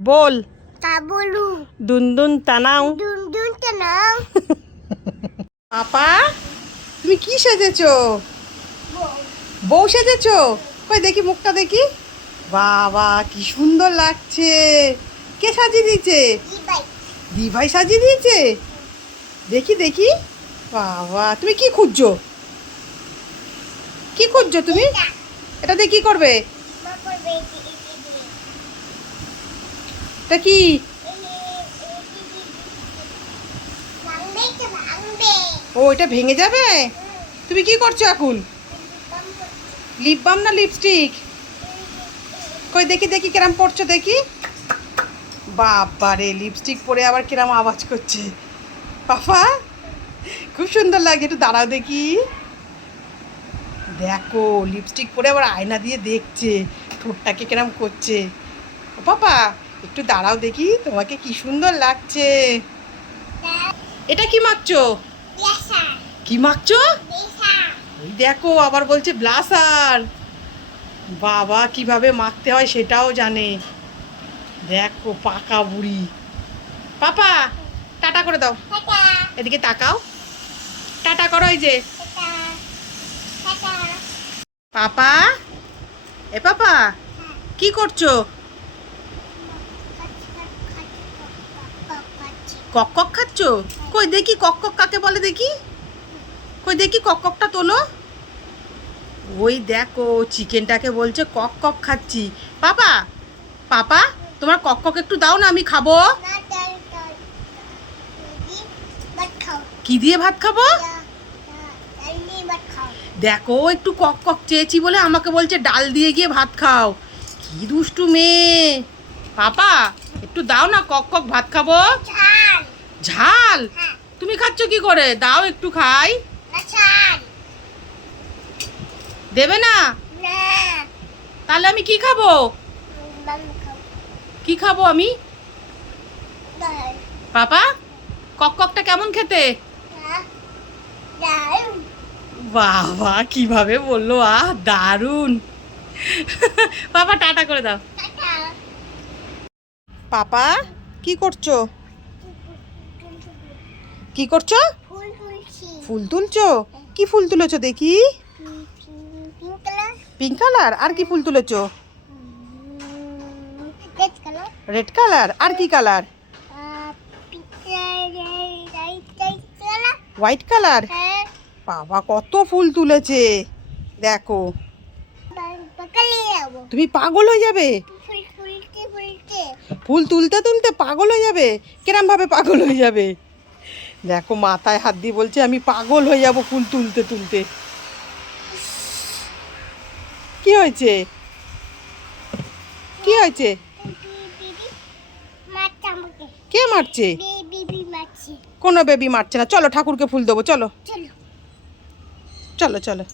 बोल का बोलू दुनदुन तानाও দুন টানাও পাপা তুমি কি সেজেছো? বউ সেজেছো? কই দেখি মুখটা দেখি। বাবা কি সুন্দর লাগছে। কে সাজিয়ে দিয়েছে? দিবাই দিভাই সাজিয়ে দিয়েছে। দেখি দেখি। বাবা তুমি কি খুঁজছো? কি খুঁজছো তুমি? এটা দিয়ে কি করবে? মা করবে এটা কি? ভাঙবে ও এটা ভেঙে যাবে। তুমি কি করছো এখন? লিপ বাম না লিপস্টিক? কই দেখি দেখি কিরম পড়ছো দেখি। বাবারে লিপস্টিক পরে আবার কিরম আওয়াজ করছে। পাপা খুব সুন্দর লাগে, একটু দাঁড়াও দেখি। দেখো লিপস্টিক পরে আবার আয়না দিয়ে দেখছে ঠোঁটটাকে কিরম করছে। ও পাপা একটু দাঁড়াও দেখি, তোমাকে কি সুন্দর লাগছে। এটা কি মাখছো? বেসা কি মাখছো? বেসা ওই দেখো আবার বলছে ব্লাসার। বাবা কিভাবে মাখতে হয় সেটাও জানে। দেখো পাকা বুড়ি। পাপা টাটা করে দাও। টাটা এদিকে তাকাও, টাটা করো। এই যে টাটা টাটা পাপা, এ পাপা কি করছো? কক কক খাচ্ছো? কই দেখি কক কক কাকে বলে দেখি। কই দেখি কক ককটা তোলো। ওই দেখো চিকেনটাকে বলছে কক কক খাচ্ছি। পাপা পাপা তোমার কক কক একটু দাও না, আমি খাবো। কি দিয়ে ভাত খাবো? দেখো একটু কক কক চেয়েছি বলে আমাকে বলছে ডাল দিয়ে গিয়ে ভাত খাও। কি দুষ্টু মেয়ে। পাপা একটু দাও না, কক কক ভাত খাবো। ঝাল? তুমি খাচ্ছ কি করে? দাও একটু খাই। দেবে না? তাহলে আমি কি খাবো? কি খাবো আমি? পাপা কক ককটা কেমন খেতে? বাবা কিভাবে বললো, দারুণ। পাপা টাটা করে দাও। পাপা কি করছো? কি করছো? ফুল তুলছো? কি ফুল তুলেছো দেখি। Pink colour? আর কি ফুল তুলেছো? Red colour? আর কি কালার? White colour? বাবা কত ফুল তুলেছে দেখো। তুমি পাগল হয়ে যাবে। ফুল তুলতে তুলতে পাগল হয়ে যাবে। কিরম ভাবে পাগল হয়ে যাবে? দেখো মাথায় হাত দিয়ে বলছে আমি পাগল হয়ে যাব ফুল তুলতে তুলতে। কি হয়েছে? কি হয়েছে? কে মারছে? কোনো বেবি মারছে না। চলো ঠাকুরকে ফুল দেবো, চলো চলো চলো।